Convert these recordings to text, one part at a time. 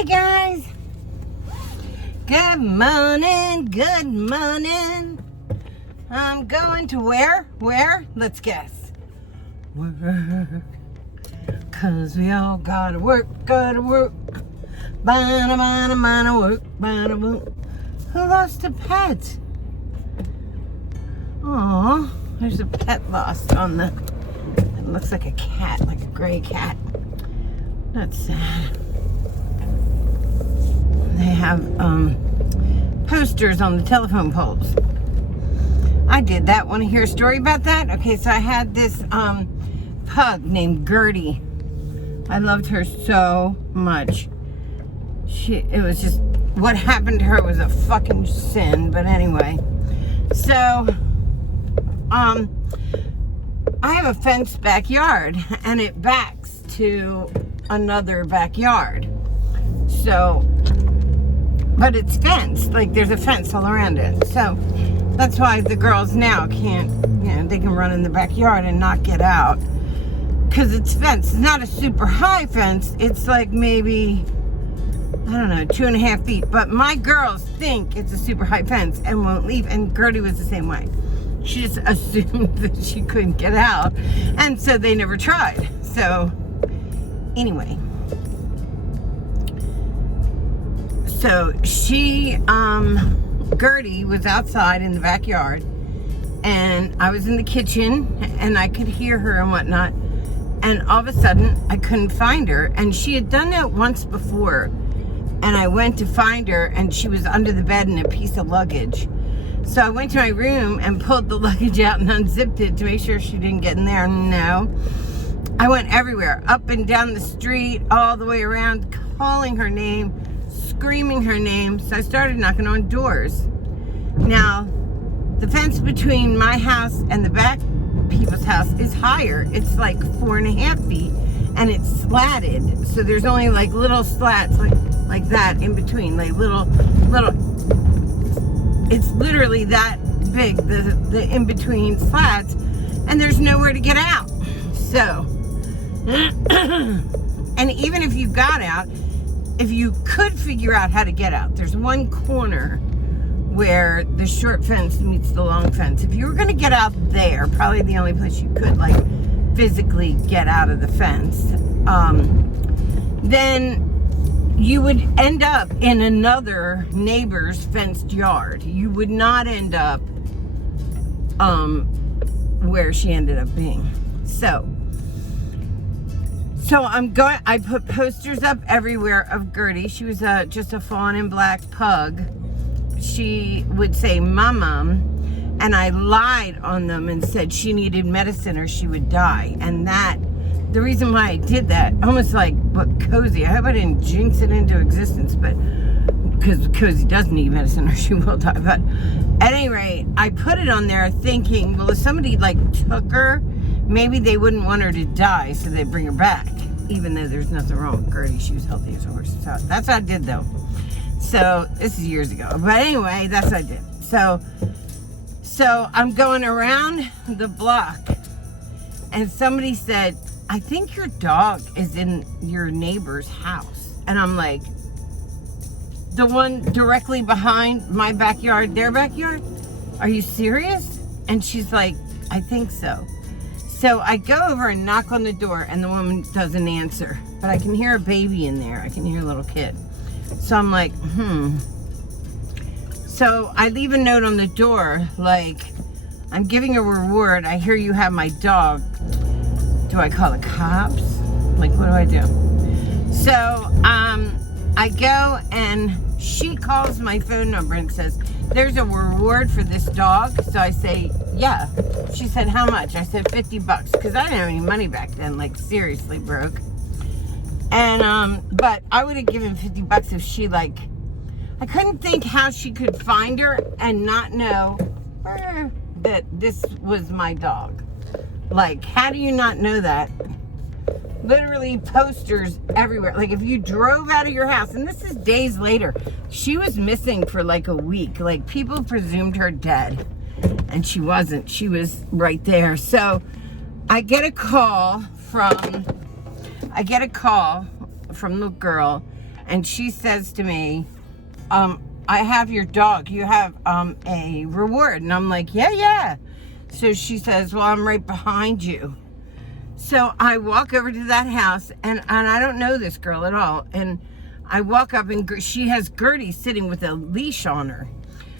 Hi guys. Good morning. Good morning. I'm going to where? Where? Let's guess. Work. Cause we all gotta work, gotta work. Bana, bana, bana, work, bana, work. Who lost a pet? Oh, there's a pet lost on the, it looks like a cat, like a gray cat. That's sad. They have posters on the telephone poles. I did that. Want to hear a story about that? Okay, so I had this pug named Gertie. I loved her so much. It was just, what happened to her was a fucking sin. But anyway, so I have a fenced backyard and it backs to another backyard. So, but it's fenced, like there's a fence all around it. So that's why the girls now can't, they can run in the backyard and not get out. Because it's fenced. It's not a super high fence. It's like maybe, I don't know, 2.5 feet. But my girls think it's a super high fence and won't leave. And Gertie was the same way. She just assumed that she couldn't get out. And so they never tried. So anyway. So she, Gertie was outside in the backyard. And I was in the kitchen. And I could hear her and whatnot. And all of a sudden, I couldn't find her. And she had done that once before. And I went to find her, and she was under the bed in a piece of luggage. So I went to my room and pulled the luggage out and unzipped it to make sure she didn't get in there. No. I went everywhere, up and down the street, all the way around, calling her name, screaming her name. So I started knocking on doors. Now, the fence between my house and the back people's house is higher. It's like 4.5 feet and it's slatted. So there's only like little slats like that in between, like little, it's literally that big, the in between slats, and there's nowhere to get out. So, and even if you got out, if you could figure out how to get out, there's one corner where the short fence meets the long fence. If you were going to get out there, probably the only place you could like physically get out of the fence, then you would end up in another neighbor's fenced yard. You would not end up where she ended up being. So I put posters up everywhere of Gertie. She was just a fawn and black pug. She would say mama, and I lied on them and said she needed medicine or she would die. And the reason why I did that, almost like what Cozy, I hope I didn't jinx it into existence, but because Cozy does need medicine or she will die. But at any rate, I put it on there thinking, well, if somebody like took her, maybe they wouldn't want her to die, so they'd bring her back, even though there's nothing wrong with Gertie. She was healthy as a horse. So that's what I did though. So this is years ago, but anyway, that's what I did. So I'm going around the block and somebody said, I think your dog is in your neighbor's house. And I'm like, the one directly behind my backyard, their backyard? Are you serious? And she's like, I think so. So I go over and knock on the door and the woman doesn't answer, but I can hear a baby in there. I can hear a little kid. So I'm like, So I leave a note on the door, like, I'm giving a reward. I hear you have my dog. Do I call the cops? Like, what do I do? So I go and she calls my phone number and says, there's a reward for this dog. So I say, yeah. She said, how much? I said, $50, because I didn't have any money back then, like seriously broke. And, but I would have given $50 if she I couldn't think how she could find her and not know that this was my dog. Like, how do you not know that? Literally posters everywhere. Like, if you drove out of your house, and this is days later, she was missing for like a week. Like, people presumed her dead, and she wasn't. She was right there. So I get a call from the girl, And she says to me, I have your dog. You have a reward. And I'm like, yeah. So she says, well, I'm right behind you. So I walk over to that house, and I don't know this girl at all. And I walk up, and she has Gertie sitting with a leash on her.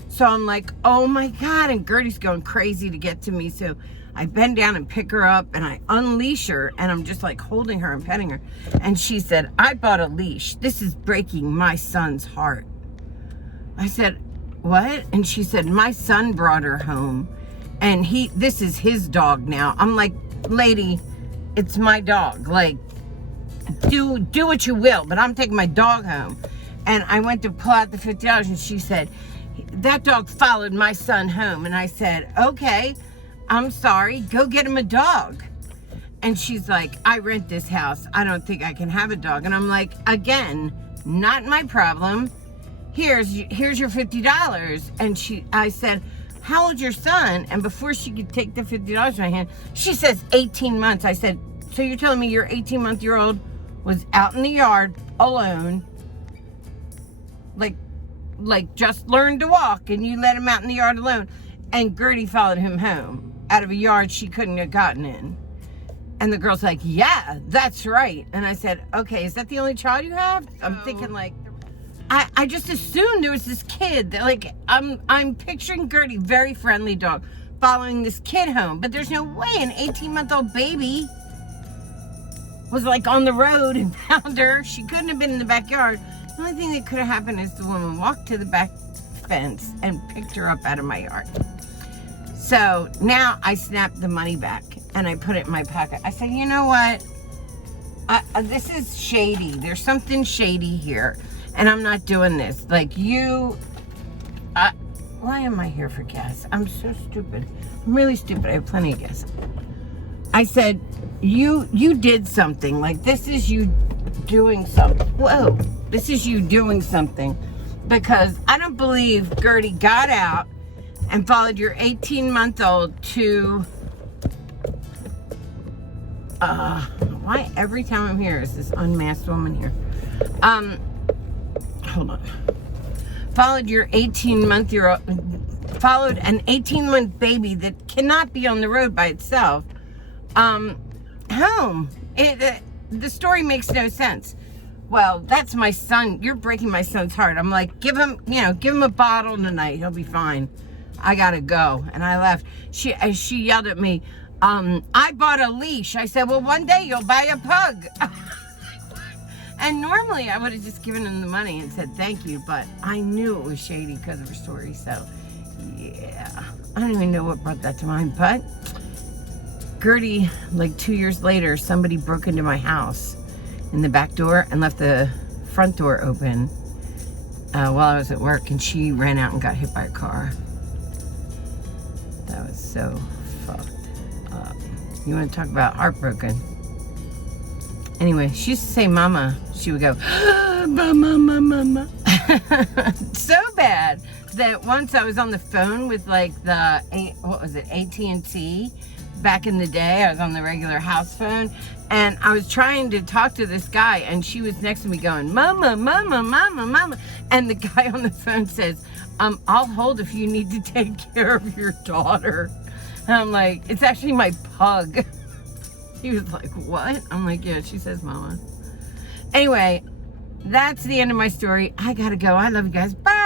So I'm like, oh my God. And Gertie's going crazy to get to me. So I bend down and pick her up, and I unleash her, and I'm just like holding her and petting her. And she said, I bought a leash. This is breaking my son's heart. I said, what? And she said, my son brought her home, and this is his dog now. I'm like, lady, it's my dog. Like, do what you will, but I'm taking my dog home. And I went to pull out the $50, and she said, that dog followed my son home. And I said, okay, I'm sorry, go get him a dog. And she's like, I rent this house. I don't think I can have a dog. And I'm like, again, not my problem. Here's your $50. And I said, how old's your son? And before she could take the $50 in my hand, she says 18 months. I said, so you're telling me your 18-month-old was out in the yard alone, like just learned to walk, and you let him out in the yard alone? And Gertie followed him home out of a yard she couldn't have gotten in. And the girl's like, yeah, that's right. And I said, okay, is that the only child you have? I'm thinking like, I just assumed there was this kid that, like, I'm picturing Gertie, very friendly dog, following this kid home. But there's no way an 18-month-old baby was like on the road and found her. She couldn't have been in the backyard. The only thing that could have happened is the woman walked to the back fence and picked her up out of my yard. So now I snapped the money back and I put it in my pocket. I said, you know what? This is shady. There's something shady here. And I'm not doing this. Like, why am I here for gas? I'm so stupid. I'm really stupid. I have plenty of gas. I said, you did something. Like, this is you doing something. Whoa. This is you doing something. Because I don't believe Gertie got out and followed your 18-month-old to... why every time I'm here is this unmasked woman here? Hold on. Followed your 18-month-old, followed an 18-month baby that cannot be on the road by itself, home. The story makes no sense. Well, that's my son. You're breaking my son's heart. I'm like, give him a bottle tonight. He'll be fine. I gotta go. And I left. She yelled at me, I bought a leash. I said, well, one day you'll buy a pug. And normally I would have just given him the money and said thank you, but I knew it was shady because of her story. So, yeah, I don't even know what brought that to mind. But Gertie, like 2 years later, somebody broke into my house in the back door and left the front door open while I was at work, and she ran out and got hit by a car. That was so fucked up. You want to talk about heartbroken? Anyway, she used to say mama. She would go, mama, mama. So bad that once I was on the phone with like AT&T back in the day. I was on the regular house phone, and I was trying to talk to this guy, and she was next to me going, mama, mama, mama, mama. And the guy on the phone says, I'll hold if you need to take care of your daughter. And I'm like, it's actually my pug. He was like, what? I'm like, yeah, she says mama. Anyway, that's the end of my story. I gotta go. I love you guys. Bye.